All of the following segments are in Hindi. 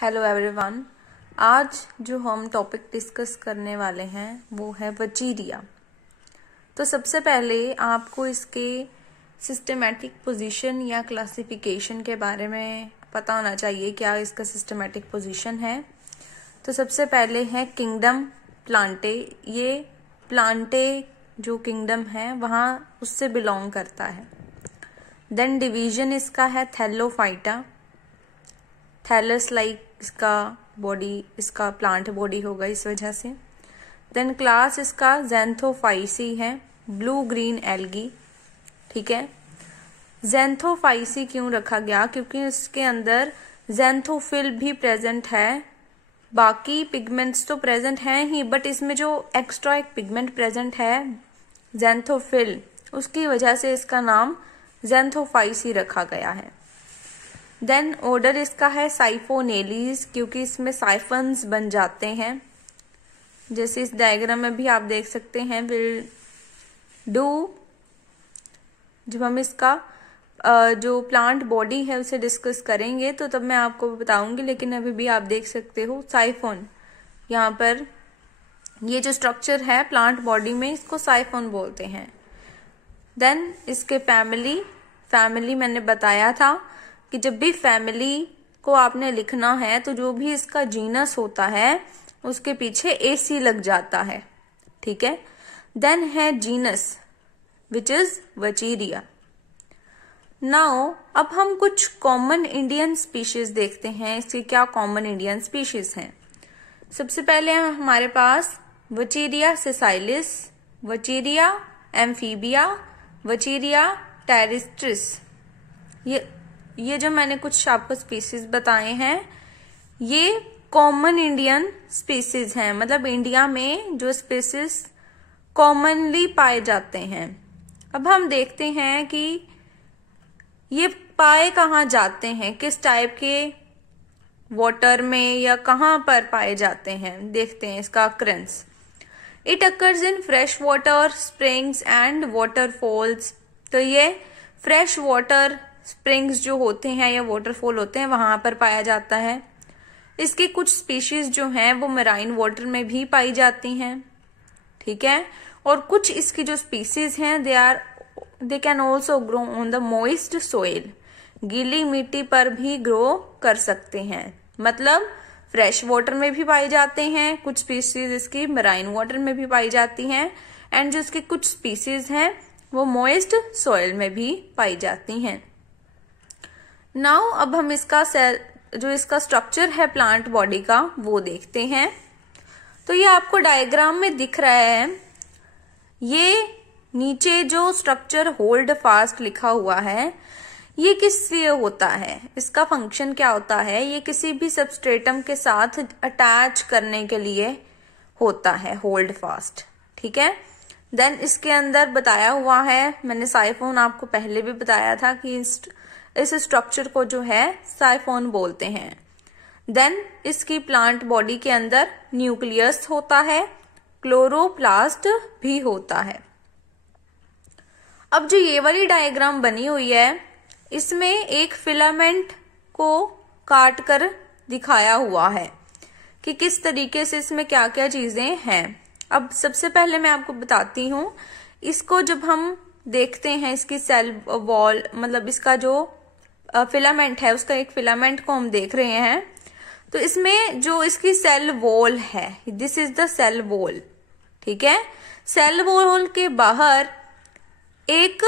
Hello everyone. आज जो हम टॉपिक डिस्कस करने वाले हैं वो है वचीरिया। तो सबसे पहले आपको इसके सिस्टमैटिक पोजीशन या क्लासिफिकेशन के बारे में पता होना चाहिए, क्या इसका सिस्टमैटिक पोजीशन है। तो सबसे पहले है किंगडम प्लांटे। ये प्लांटे जो किंगडम है वहाँ उससे बिलोंग करता है। देन डिवीजन इसका है थैलोफाइटा। थैलस लाइक इसका बॉडी, इसका प्लांट बॉडी होगा इस वजह से। देन क्लास इसका ज़ैंथोफाइसी है, ब्लू ग्रीन एल्गी। ठीक है, ज़ैंथोफाइसी क्यों रखा गया? क्योंकि इसके अंदर ज़ैंथोफिल भी प्रेजेंट है। बाकी पिगमेंट्स तो प्रेजेंट हैं ही, बट इसमें जो एक्स्ट्रा एक पिगमेंट प्रेजेंट है ज़ैंथोफिल, उसकी वजह से इसका नाम ज़ैंथोफाइसी रखा गया है। देन ऑर्डर इसका है साइफोनेलीज, क्योंकि इसमें साइफन्स बन जाते हैं, जैसे इस डायग्राम में भी आप देख सकते हैं। विल डू जब हम इसका जो प्लांट बॉडी है उसे डिस्कस करेंगे तो तब मैं आपको बताऊंगी, लेकिन अभी भी आप देख सकते हो साइफोन। यहाँ पर ये जो स्ट्रक्चर है प्लांट बॉडी में, इसको साइफोन बोलते हैं। देन इसके फैमिली मैंने बताया था कि जब भी फैमिली को आपने लिखना है तो जो भी इसका जीनस होता है उसके पीछे एसी लग जाता है। ठीक है, देन है जीनस विच इज वचीरिया। नाउ अब हम कुछ कॉमन इंडियन स्पीशीज देखते हैं, इसके क्या कॉमन इंडियन स्पीशीज हैं। सबसे पहले हमारे पास वचीरिया सेसाइलिस, वचीरिया एम्फीबिया, वचीरिया टेरिस्ट्रिस। ये जो मैंने कुछ आपको स्पीसीज बताए हैं ये कॉमन इंडियन स्पीसीज हैं, मतलब इंडिया में जो स्पीसीज कॉमनली पाए जाते हैं। अब हम देखते हैं कि ये पाए कहाँ जाते हैं, किस टाइप के वाटर में या कहाँ पर पाए जाते हैं। देखते हैं इसका occurrence. It occurs in fresh water springs and waterfalls. तो ये फ्रेश वाटर स्प्रिंग्स जो होते हैं या वाटरफॉल होते हैं वहां पर पाया जाता है। इसके कुछ स्पीशीज जो हैं वो मैराइन वाटर में भी पाई जाती हैं। ठीक है, और कुछ इसकी जो स्पीशीज हैं they can also grow on the moist soil. गीली मिट्टी पर भी ग्रो कर सकते हैं, मतलब फ्रेश वाटर में भी पाई जाते हैं। कुछ स्पीशीज इसकी मैराइन वाटर में भी पाई जाती हैं, एंड जो इसकी कुछ स्पीशीज हैं वो मॉइस्ट सोइल में भी पाई जाती हैं। नाउ अब हम इसका जो इसका स्ट्रक्चर है प्लांट बॉडी का वो देखते हैं। तो ये आपको डायग्राम में दिख रहा है। ये नीचे जो स्ट्रक्चर होल्ड फास्ट लिखा हुआ है ये किस लिए होता है, इसका फंक्शन क्या होता है? ये किसी भी सबस्ट्रेटम के साथ अटैच करने के लिए होता है होल्ड फास्ट। ठीक है, देन इसके अंदर बताया हुआ है, मैंने साइफोन आपको पहले भी बताया था कि इस स्ट्रक्चर को जो है साइफोन बोलते हैं। देन इसकी प्लांट बॉडी के अंदर न्यूक्लियस होता है, क्लोरोप्लास्ट भी होता है। अब जो ये वाली डायग्राम बनी हुई है इसमें एक फिलामेंट को काट कर दिखाया हुआ है कि किस तरीके से इसमें क्या क्या चीजें हैं। अब सबसे पहले मैं आपको बताती हूँ, इसको जब हम देखते हैं इसकी सेल वॉल, मतलब इसका जो फिलामेंट है उसका एक फिलामेंट को हम देख रहे हैं, तो इसमें जो इसकी सेल वॉल है this is the cell wall. ठीक है, सेल वॉल के बाहर एक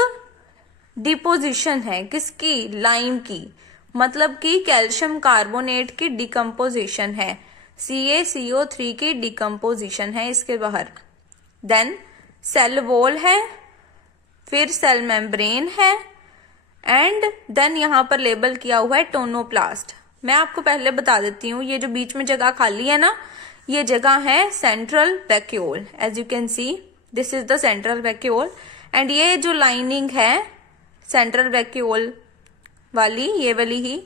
डिपोजिशन है, किसकी? लाइम की, मतलब कि कैल्शियम कार्बोनेट की डिकम्पोजिशन है, CaCO3 की डिकम्पोजिशन है इसके बाहर। देन सेल वॉल है, फिर सेल मेम्ब्रेन है, एंड देन यहां पर लेबल किया हुआ है टोनोप्लास्ट। मैं आपको पहले बता देती हूँ, ये जो बीच में जगह खाली है ना, ये जगह है central vacuole. As you can see this is the central vacuole, and ये जो लाइनिंग है सेंट्रल वैक्यूल वाली, ये वाली ही,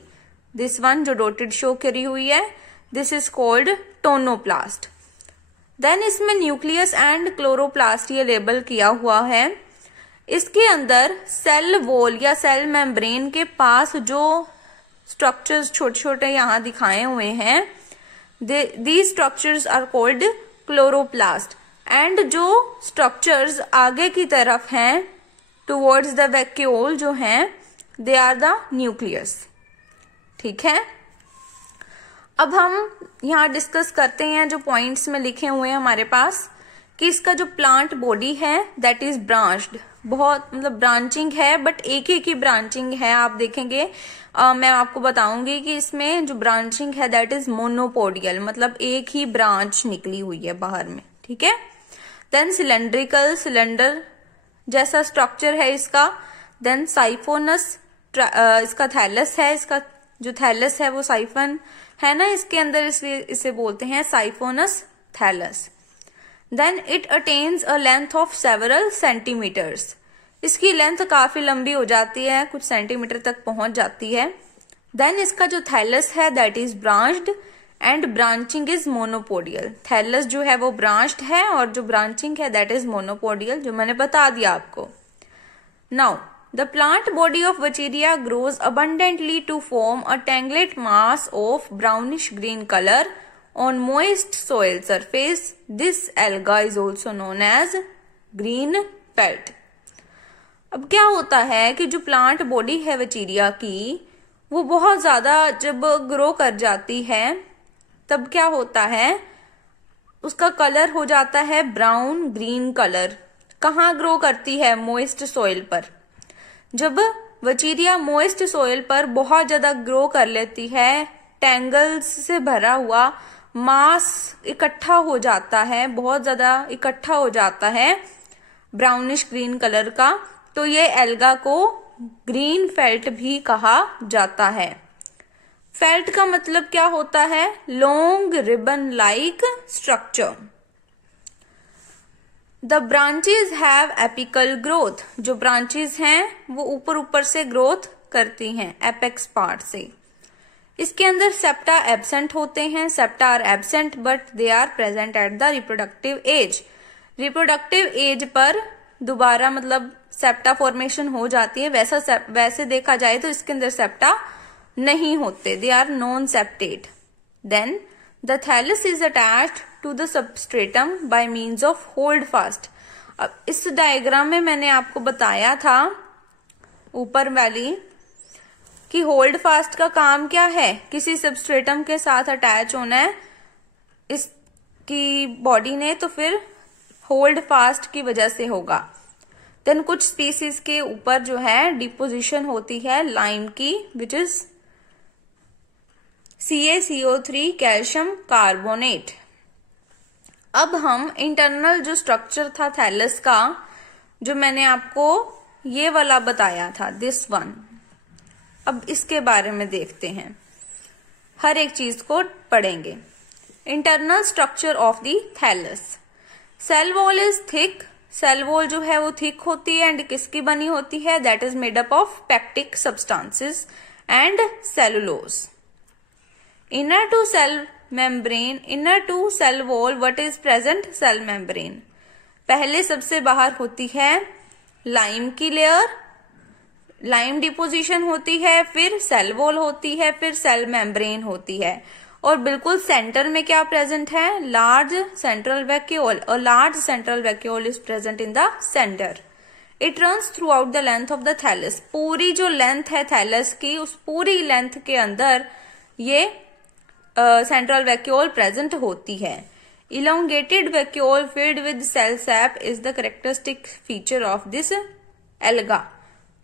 दिस वन जो डॉटेड शो करी हुई है, this is called tonoplast. Then इसमें न्यूक्लियस एंड क्लोरोप्लास्ट ये लेबल किया हुआ है। इसके अंदर सेल वॉल या सेल मेम्ब्रेन के पास जो स्ट्रक्चर्स छोटे छोटे यहाँ दिखाए हुए हैं, these structures are called chloroplast. And जो स्ट्रक्चर्स आगे की तरफ हैं टुवर्ड्स द वैक्यूल जो हैं, दे आर द न्यूक्लियस. ठीक है, अब हम यहाँ डिस्कस करते हैं जो पॉइंट्स में लिखे हुए हैं हमारे पास, कि इसका जो प्लांट बॉडी है दैट इज ब्रांच्ड, बहुत मतलब ब्रांचिंग है, बट एक ही ब्रांचिंग है. आप देखेंगे मैं आपको बताऊंगी कि इसमें जो ब्रांचिंग है दैट इज मोनोपोडियल, मतलब एक ही ब्रांच निकली हुई है बाहर में. ठीक है, देन सिलेंड्रिकल, सिलेंडर जैसा स्ट्रक्चर है इसका. देन साइफोनस, इसका थैलस है, इसका जो थैलस है वो साइफन है ना इसके अंदर, इसलिए इसे बोलते हैं siphonous thallus. Then it attains a length of several centimetres, इसकी लेंथ काफी लंबी हो जाती है, कुछ सेंटीमीटर तक पहुंच जाती है. देन इसका जो थैलस है that is branched and branching is monopodial. Thallus जो है वो ब्रांच्ड है और जो ब्रांचिंग है दैट इज मोनोपोडियल, जो मैंने बता दिया आपको. Now the plant body of Vaucheria grows abundantly to form a tangled mass of brownish green colour on moist soil surface. This alga is also known as green felt. अब क्या होता है कि जो प्लांट बॉडी है वचीरिया की, वो बहुत ज्यादा जब ग्रो कर जाती है तब क्या होता है, उसका कलर हो जाता है ब्राउन ग्रीन कलर. कहाँ ग्रो करती है? मोइस्ट सॉइल पर. जब वचीरिया मोइस्ट सॉइल पर बहुत ज्यादा ग्रो कर लेती है, टैंगल्स से भरा हुआ मास इकट्ठा हो जाता है, बहुत ज्यादा इकट्ठा हो जाता है ब्राउनिश ग्रीन कलर का, तो ये एल्गा को ग्रीन फेल्ट भी कहा जाता है. फेल्ट का मतलब क्या होता है? Long ribbon like structure. The branches have apical growth, जो ब्रांचेज हैं वो ऊपर ऊपर से ग्रोथ करती हैं एपेक्स पार्ट से. इसके अंदर सेप्टा एब्सेंट होते हैं. Septa are absent but they are present at the reproductive age. Reproductive age पर दोबारा मतलब सेप्टा फॉर्मेशन हो जाती है. वैसे देखा जाए तो इसके अंदर सेप्टा नहीं होते, they are non septate. Then the thallus is attached to the substratum by means of holdfast. अब इस डायग्राम में मैंने आपको बताया था ऊपर वाली कि होल्ड फास्ट का काम क्या है, किसी सबस्ट्रेटम के साथ अटैच होना है इसकी बॉडी ने, तो फिर होल्ड फास्ट की वजह से होगा. देन कुछ स्पीसीज के ऊपर जो है डिपोजिशन होती है लाइम की, which is CaCO3 calcium carbonate. अब हम इंटरनल जो स्ट्रक्चर था थैलस का, जो मैंने आपको ये वाला बताया था, दिस वन, अब इसके बारे में देखते हैं, हर एक चीज को पढ़ेंगे. Internal structure of the thallus. Cell wall is thick, cell wall जो है वो थिक होती है एंड किसकी बनी होती है? That is made up of pectic substances and cellulose. Inner to cell membrane, inner to cell wall what is present? Cell membrane. पहले सबसे बाहर होती है लाइम की लेयर, लाइम डिपोजिशन होती है, फिर सेल वॉल होती है, फिर सेल मेम्ब्रेन होती है, और बिल्कुल सेंटर में क्या प्रेजेंट है? Large central vacuole. और large central vacuole is present in the centre. It runs through the length of the thallus. पूरी जो लेंथ है थैलस की, उस पूरी लेंथ के अंदर ये सेंट्रल वैक्यूल प्रेजेंट होती है. Elongated vacuole filled with cell sap is the characteristic feature of this alga.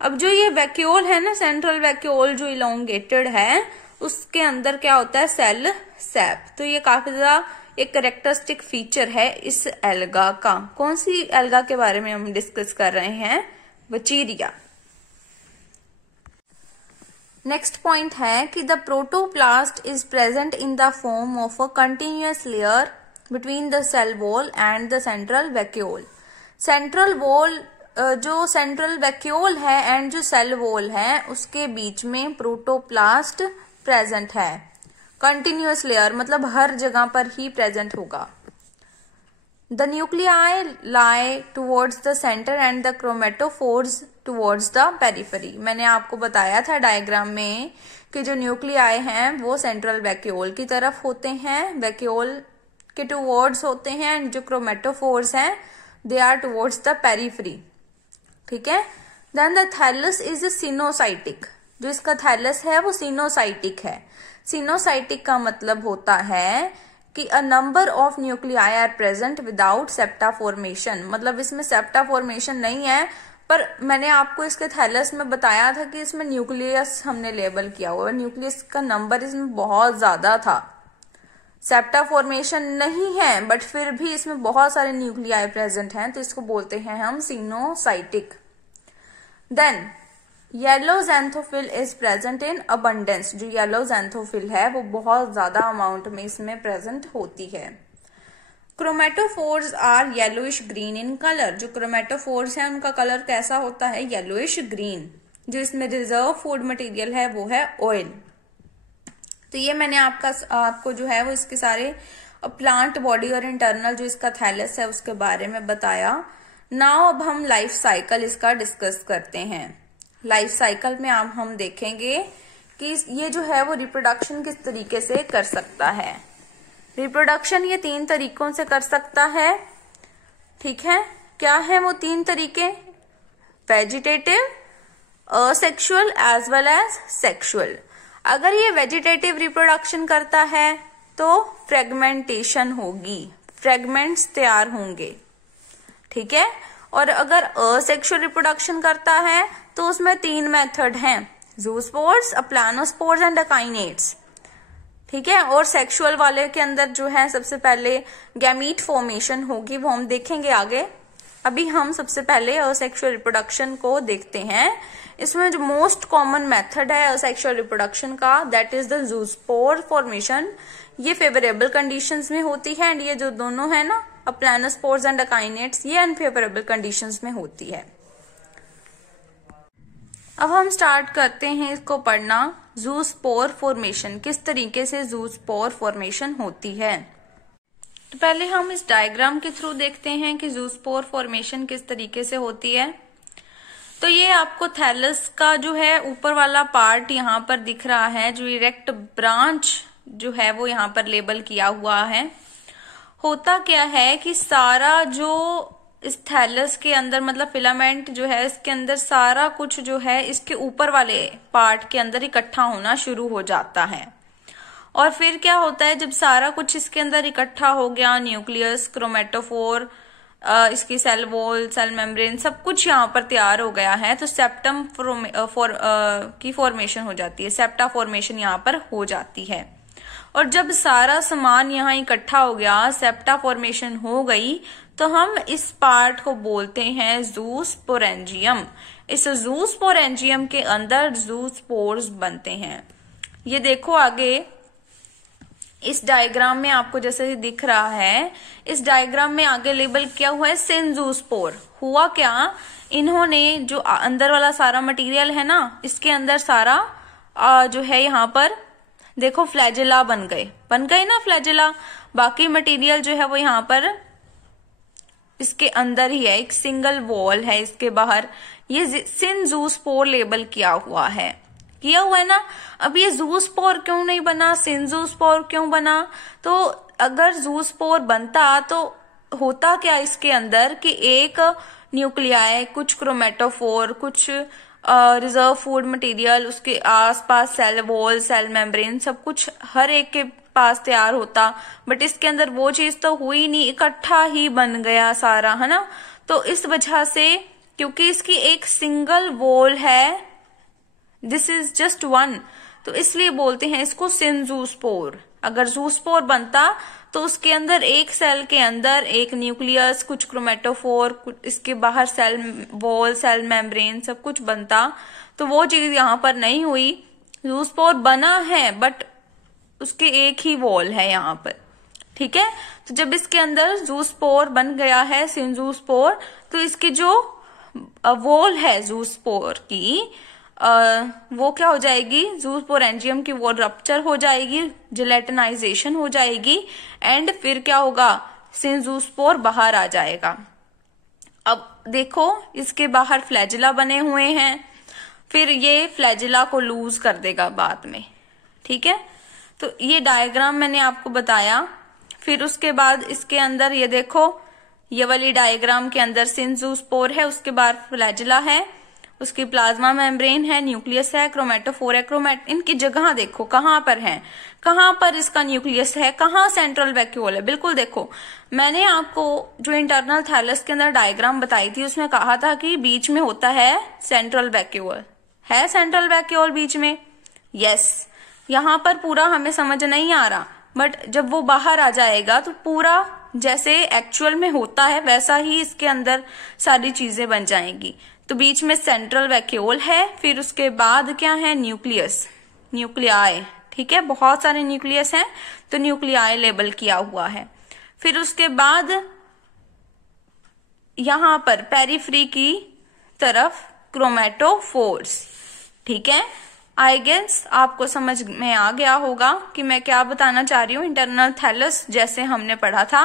अब जो ये वैक्यूल है ना, सेंट्रल वैक्यूल जो इलोंगेटेड है, उसके अंदर क्या होता है? Cell sap. तो ये काफी ज्यादा एक कैरेक्टरिस्टिक फीचर है इस एल्गा का. कौन सी एल्गा के बारे में हम डिस्कस कर रहे हैं? वचीरिया. नेक्स्ट पॉइंट है कि the protoplast is present in the form of a continuous layer between the cell wall and the central vacuole. Central wall जो सेंट्रल वैक्यूल है एंड जो सेल वॉल है उसके बीच में प्रोटोप्लास्ट प्रेजेंट है. कंटिन्यूअस लेयर मतलब हर जगह पर ही प्रेजेंट होगा. The nuclei lie towards the centre and the chromatophores towards the periphery. मैंने आपको बताया था डायग्राम में कि जो न्यूक्लियाई हैं वो सेंट्रल वैक्यूल की तरफ होते हैं, वैक्यूल के टुवर्ड्स होते हैं, एंड जो क्रोमेटोफोर्स हैं they are towards the periphery. ठीक है। Then the thallus is coenocytic. जो इसका थैलस है वो सिनोसाइटिक है। सिनोसाइटिक का मतलब होता है कि a number of nuclei are present without septa formation. मतलब इसमें सेप्टा फॉर्मेशन नहीं है, पर मैंने आपको इसके थैलस में बताया था कि इसमें न्यूक्लियस हमने लेबल किया हुआ है। न्यूक्लियस का नंबर इसमें बहुत ज्यादा था। सेप्टा फॉर्मेशन नहीं है बट फिर भी इसमें बहुत सारे न्यूक्लियाई प्रेजेंट हैं, तो इसको बोलते हैं हम coenocytic. Then yellow xanthophyll is present in abundance. जो येलो ज़ैंथोफिल है वो बहुत ज्यादा अमाउंट में इसमें प्रेजेंट होती है। Chromatophores are yellowish green in colour. जो क्रोमेटोफोर्स है उनका कलर कैसा होता है? Yellowish green. जो इसमें रिजर्व फूड मटेरियल है वो है ऑयल। तो ये मैंने आपको जो है वो इसके सारे प्लांट बॉडी और इंटरनल जो इसका थैलस है उसके बारे में बताया। नाउ अब हम लाइफ साइकिल इसका डिस्कस करते हैं। लाइफ साइकिल में अब हम देखेंगे कि ये जो है वो रिप्रोडक्शन किस तरीके से कर सकता है। रिप्रोडक्शन ये 3 तरीकों से कर सकता है। ठीक है। क्या है वो 3 तरीके? Vegetative, asexual as well as sexual. अगर ये वेजिटेटिव रिप्रोडक्शन करता है तो फ्रेगमेंटेशन होगी, फ्रेगमेंट्स तैयार होंगे। ठीक है। और अगर असेक्सुअल रिप्रोडक्शन करता है तो उसमें 3 मेथड हैं, ज़ूस्पोर्स, प्लानोस्पोर्स एंड काइनेट्स। ठीक है। और सेक्सुअल वाले के अंदर जो है सबसे पहले गैमीट फॉर्मेशन होगी, वो हम देखेंगे आगे। अभी हम सबसे पहले असेक्सुअल रिप्रोडक्शन को देखते हैं। इसमें जो मोस्ट कॉमन मेथड है असेक्सुअल रिप्रोडक्शन का दैट इज द ज़ूस्पोर फॉर्मेशन। ये फेवरेबल कंडीशंस में होती है, एंड ये जो दोनों है ना प्लानोस्पोर्स एंड काइनेट्स ये अनफेवरेबल कंडीशंस में होती है। अब हम स्टार्ट करते हैं इसको पढ़ना। ज़ूस्पोर फॉर्मेशन, किस तरीके से ज़ूस्पोर फॉर्मेशन होती है। तो पहले हम इस डायग्राम के थ्रू देखते हैं कि ज़ूस्पोर फॉर्मेशन किस तरीके से होती है। तो ये आपको थैलस का जो है ऊपर वाला पार्ट यहाँ पर दिख रहा है, जो इरेक्ट ब्रांच जो है वो यहाँ पर लेबल किया हुआ है। होता क्या है कि सारा जो इस थैलस के अंदर मतलब फिलामेंट जो है इसके अंदर सारा कुछ जो है इसके ऊपर वाले पार्ट के अंदर इकट्ठा होना शुरू हो जाता है। और फिर क्या होता है, जब सारा कुछ इसके अंदर इकट्ठा हो गया, न्यूक्लियस, क्रोमेटोफोर, इसकी सेल वॉल, सेल मेम्ब्रेन, सब कुछ यहाँ पर तैयार हो गया है, तो सेप्टम की फॉर्मेशन हो जाती है, सेप्टा फॉर्मेशन यहाँ पर हो जाती है। और जब सारा सामान यहाँ इकट्ठा हो गया, सेप्टा फॉर्मेशन हो गई, तो हम इस पार्ट को बोलते हैं ज़ूस्पोरेंजियम। इस ज़ूस्पोरेंजियम के अंदर ज़ूस्पोर्स बनते हैं। ये देखो आगे इस डायग्राम में आपको जैसे दिख रहा है, इस डायग्राम में आगे लेबल किया हुआ है सिनज़ूस्पोर। हुआ क्या, इन्होंने जो अंदर वाला सारा मटेरियल है ना, इसके अंदर सारा जो है यहाँ पर देखो फ्लैजेला बन गए ना फ्लैजेला। बाकी मटेरियल जो है वो यहाँ पर इसके अंदर ही है, एक सिंगल वॉल है इसके बाहर। ये सिनज़ूस्पोर लेबल किया हुआ है ना। अब ये ज़ूस्पोर क्यों नहीं बना, सिनज़ूस्पोर क्यों बना? तो अगर ज़ूस्पोर बनता तो होता क्या इसके अंदर कि एक न्यूक्लियाई, कुछ क्रोमेटोफोर, कुछ रिजर्व फूड मटेरियल, उसके आसपास सेल वॉल, सेल मेम्ब्रेन, सब कुछ हर एक के पास तैयार होता। बट इसके अंदर वो चीज तो हुई नहीं, इकट्ठा ही बन गया सारा, है ना। तो इस वजह से, क्योंकि इसकी एक सिंगल वॉल है, दिस इज जस्ट वन, तो इसलिए बोलते हैं इसको सिनज़ूस्पोर। अगर ज़ूस्पोर बनता तो उसके अंदर एक सेल के अंदर एक न्यूक्लियस, कुछ क्रोमेटोफोर, इसके बाहर सेल वॉल, सेल मेम्ब्रेन, सब कुछ बनता। तो वो चीज यहाँ पर नहीं हुई। ज़ूस्पोर बना है बट उसके एक ही वॉल है यहाँ पर। ठीक है। तो जब इसके अंदर ज़ूस्पोर बन गया है, सिनज़ूस्पोर, तो इसकी जो वॉल है ज़ूस्पोर की, वो क्या हो जाएगी, ज़ूस्पोरेंजियम की वॉल रप्चर हो जाएगी, जिलेटिनाइजेशन हो जाएगी, एंड फिर क्या होगा, सिंजूस्पोर बाहर आ जाएगा। अब देखो इसके बाहर फ्लैजिला बने हुए हैं, फिर ये फ्लैजिला को लूज कर देगा बाद में, ठीक है। तो ये डायग्राम मैंने आपको बताया। फिर उसके बाद इसके अंदर ये देखो, ये वाली डायग्राम के अंदर सिंजूस्पोर है, उसके बाद फ्लैजिला है, उसकी प्लाज्मा मेम्ब्रेन है, न्यूक्लियस है, क्रोमेटोफोर है। इनकी जगह देखो कहाँ पर है, कहाँ पर इसका न्यूक्लियस है, कहाँ सेंट्रल वैक्यूल है। बिल्कुल देखो, मैंने आपको जो इंटरनल थैलस के अंदर डायग्राम बताई थी उसमें कहा था कि बीच में होता है सेंट्रल वैक्यूल। है सेंट्रल वैक्यूल बीच में? यस। यहाँ पर पूरा हमें समझ नहीं आ रहा, बट जब वो बाहर आ जाएगा तो पूरा जैसे एक्चुअल में होता है वैसा ही इसके अंदर सारी चीजें बन जाएंगी। तो बीच में सेंट्रल वैक्यूल है, फिर उसके बाद क्या है, न्यूक्लियस, न्यूक्लियाई, ठीक है। बहुत सारे न्यूक्लियस हैं तो न्यूक्लियाई लेबल किया हुआ है। फिर उसके बाद यहां पर पेरिफ्री की तरफ क्रोमेटोफोर्स, ठीक है। आई गेस आपको समझ में आ गया होगा कि मैं क्या बताना चाह रही हूँ। इंटरनल थैलस जैसे हमने पढ़ा था,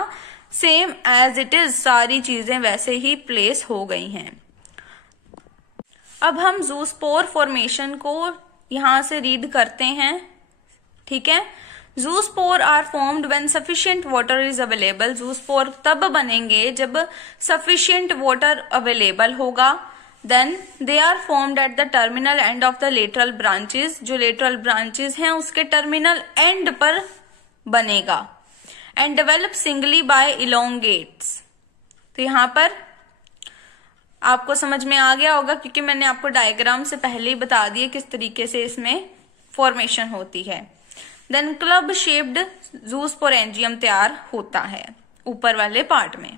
सेम एज इट इज सारी चीजें वैसे ही प्लेस हो गई हैं। अब हम ज़ूस्पोर फॉर्मेशन को यहां से रीड करते हैं, ठीक है। Zoospore are formed when sufficient water is available. Zoospore तब बनेंगे जब सफिशिएंट वाटर अवेलेबल होगा। Then they are formed at the terminal end of the lateral branches. जो लेटरल ब्रांचेस हैं उसके टर्मिनल एंड पर बनेगा। And develop singly by elongates. तो यहां पर आपको समझ में आ गया होगा क्योंकि मैंने आपको डायग्राम से पहले ही बता दिया किस तरीके से इसमें फॉर्मेशन होती है। देन क्लब शेप्ड ज़ूस्पोरेंजियम तैयार होता है ऊपर वाले पार्ट में।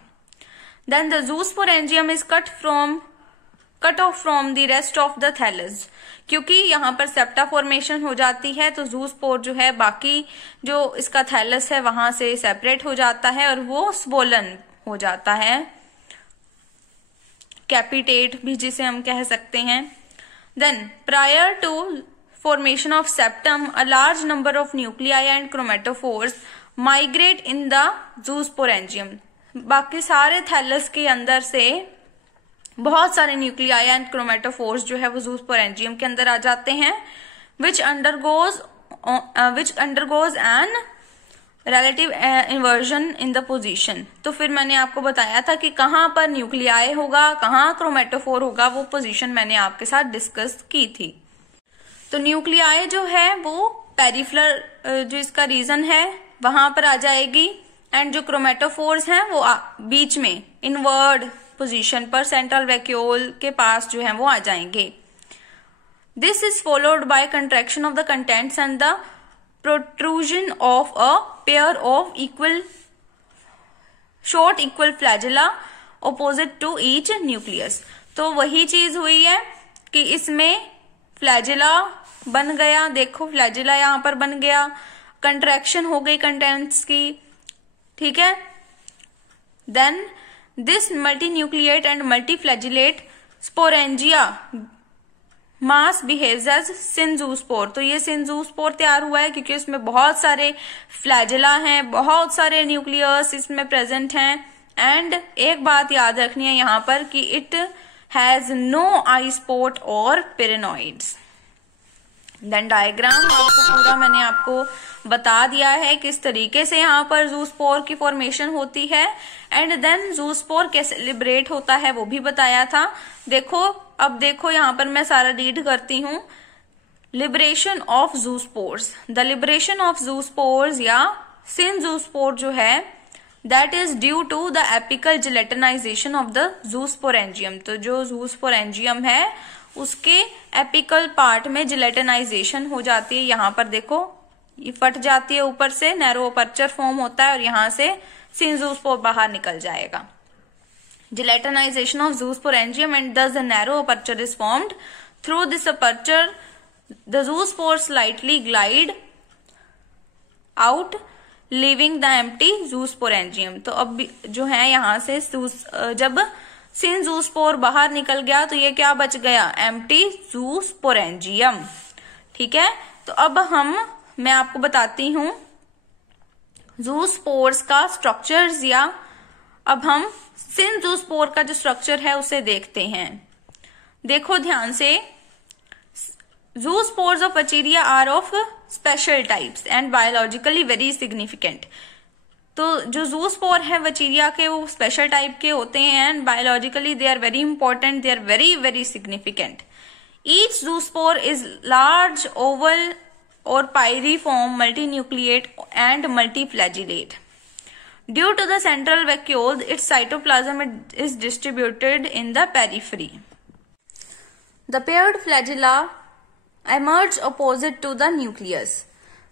Then the zoosporangium is cut off from the rest of the thallus. क्योंकि यहाँ पर सेप्टा फॉर्मेशन हो जाती है तो ज़ूस्पोर जो है बाकी जो इसका थैलस है वहां से सेपरेट हो जाता है और वो स्वोलन हो जाता है, कैपिटेट भी जिसे हम कह सकते हैं। Then prior to formation of septum a large number of nuclei and chromatophores migrate in the zoosporangium. बाकी सारे थैलस के अंदर से बहुत सारे न्यूक्लियाई एंड क्रोमेटोफोर्स जो है वो ज़ूस्पोरेंजियम के अंदर आ जाते हैं, which undergoes an relative inversion in the position. तो फिर मैंने आपको बताया था कि कहाँ पर न्यूक्लियाई होगा, कहाँ क्रोमेटोफोर होगा, वो पोजीशन मैंने आपके साथ डिस्कस की थी। तो न्यूक्लियाई जो है वो पेरिफेरल जो इसका रीजन है वहां पर आ जाएगी, एंड जो क्रोमेटोफोर्स हैं वो बीच में इनवर्ड पोजीशन पर सेंट्रल वैक्यूल के पास जो है वो आ जाएंगे। This is followed by contraction of the contents and the protrusion of a pair of short equal flagella opposite to each nucleus। तो वही चीज हुई है कि इसमें फ्लैजिला बन गया, देखो फ्लैजिला यहां पर बन गया, कंट्रैक्शन हो गई कंटेंट्स की, ठीक है। Then this multi nucleate and multi flagellate sporangia mass behaves as synzoospore. तो ये सिंजूस्पोर तैयार हुआ है क्योंकि इसमें बहुत सारे फ्लैजिला हैं, बहुत सारे न्यूक्लियस इसमें प्रेजेंट हैं। एंड एक बात याद रखनी है यहाँ पर कि it has no eye spot और पेरेनॉइड्स। देन डायग्राम आपको पूरा मैंने आपको बता दिया है किस तरीके से यहाँ पर ज़ूस्पोर की फॉर्मेशन होती है। एंड देन ज़ूस्पोर कैसे लिबरेट होता है वो भी बताया था। देखो अब देखो यहाँ पर मैं सारा रीड करती हूँ। Liberation of zoospores, the liberation of zoospores या सिंजूस्पोर जो है that is due to the apical gelatinization of the zoosporangium. तो जो ज़ूस्पोरेंजियम है उसके एपिकल पार्ट में जिलेटिनाइजेशन हो जाती है। यहाँ पर देखो ये फट जाती है, ऊपर से नैरो अपर्चर फॉर्म होता है और यहाँ से सिंजूस्पोर बाहर निकल जाएगा। Gelatinization of zoosporangium and thus a narrow aperture is formed. Through this aperture, the zoospores slightly glide out, leaving the empty zoosporangium. तो अब जो है यहाँ से जब सिंजूस्पोर बाहर निकल गया तो ये क्या बच गया, एम्प्टी ज़ूस्पोरेंजियम, ठीक है। तो अब मैं आपको बताती हूँ ज़ूस्पोर्स का स्ट्रक्चर्स या अब हम सिनजूस्पोर का जो स्ट्रक्चर है उसे देखते हैं। देखो ध्यान से, zoospores of Vachyria are of special types and biologically very significant। तो जो जूस्पोर है वचीरिया के वो स्पेशल टाइप के होते हैं and biologically they are very important, they are very very significant. Each zoospore is large oval और pyriform, multinucleate and multiflagellate. Due to the central vacuole its cytoplasm is distributed in the periphery. The paired flagella emerge opposite to the nucleus.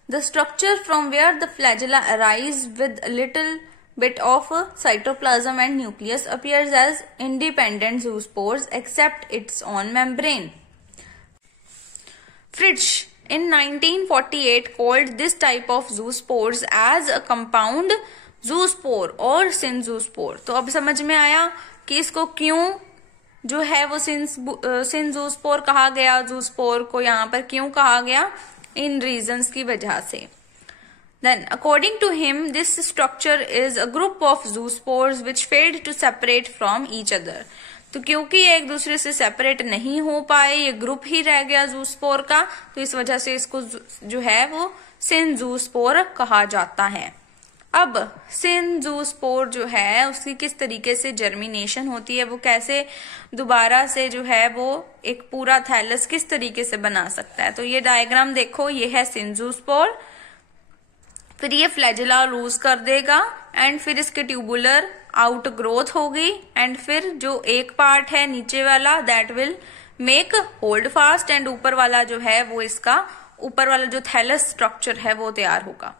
The structure from where the flagella arise with a little bit of cytoplasm and nucleus appears as independent zoospores except its own membrane. Fritsch in 1948 called this type of zoospores as a compound zoospore और synzoospore। तो अब समझ में आया कि इसको क्यों जो है वो सिनजूस्पोर कहा गया, जूस्पोर को यहाँ पर क्यों कहा गया, इन रीजंस की वजह से। Then according to him this structure is a group of zoospores which failed to separate from each other. तो क्योंकि ये एक दूसरे से सेपरेट नहीं हो पाए, ये ग्रुप ही रह गया जूस्पोर का, तो इस वजह से इसको जो है वो सिनजूस्पोर कहा जाता है। अब सिनजूस्पोर जो है उसकी किस तरीके से जर्मिनेशन होती है, वो कैसे दोबारा से जो है वो एक पूरा थैलस किस तरीके से बना सकता है। तो ये डायग्राम देखो, ये है सिनजूस्पोर, फिर ये फ्लैजिला लूज कर देगा एंड फिर इसके ट्यूबुलर आउट ग्रोथ होगी एंड फिर जो एक पार्ट है नीचे वाला that will make hold fast and ऊपर वाला जो है वो इसका ऊपर वाला जो थैलस स्ट्रक्चर है वो तैयार होगा।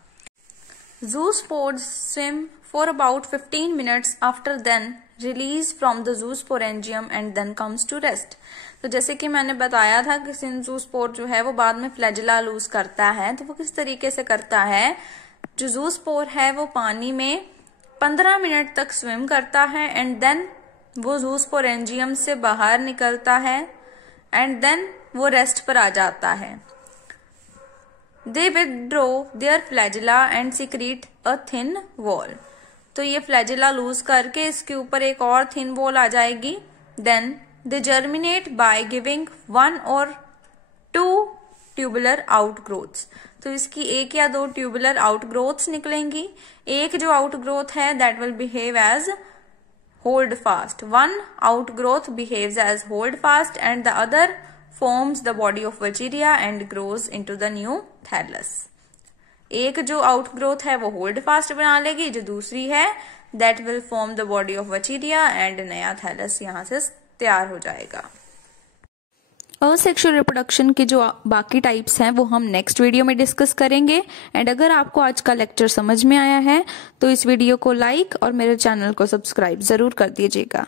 Zoospores swim for about 15 minutes after then release from the zoosporangium and then comes to rest। तो जैसे कि मैंने बताया था कि सिनजूस्पोर जो है वो बाद में फ्लैजिला लूज करता है, तो वो किस तरीके से करता है, जो जूस्पोर है वो पानी में 15 मिनट तक स्विम करता है एंड देन वो जूस्पोरेंजियम से बाहर निकलता है एंड देन वो रेस्ट पर आ जाता है। They withdraw their flagella and secrete a thin wall। तो ये फ्लैजिला लूज करके इसके ऊपर एक और थिन वॉल आ जाएगी। Then they germinate by giving 1 or 2 tubular outgrowths। तो इसकी एक या दो ट्यूबुलर आउटग्रोथ्स निकलेंगी। एक जो आउटग्रोथ है that will behave as hold fast। One outgrowth behaves as hold fast and the other forms the body of Vachyria and grows into the new thallus। एक जो आउटग्रोथ है वो होल्ड फास्ट बना लेगी, जो दूसरी है that will form the body of Vaucheria and नया थैलस यहाँ से तैयार हो जाएगा। असेक्सुअल रिप्रोडक्शन के जो बाकी टाइप्स हैं वो हम नेक्स्ट वीडियो में डिस्कस करेंगे। एंड अगर आपको आज का लेक्चर समझ में आया है तो इस वीडियो को लाइक और मेरे चैनल को सब्सक्राइब जरूर कर दीजिएगा।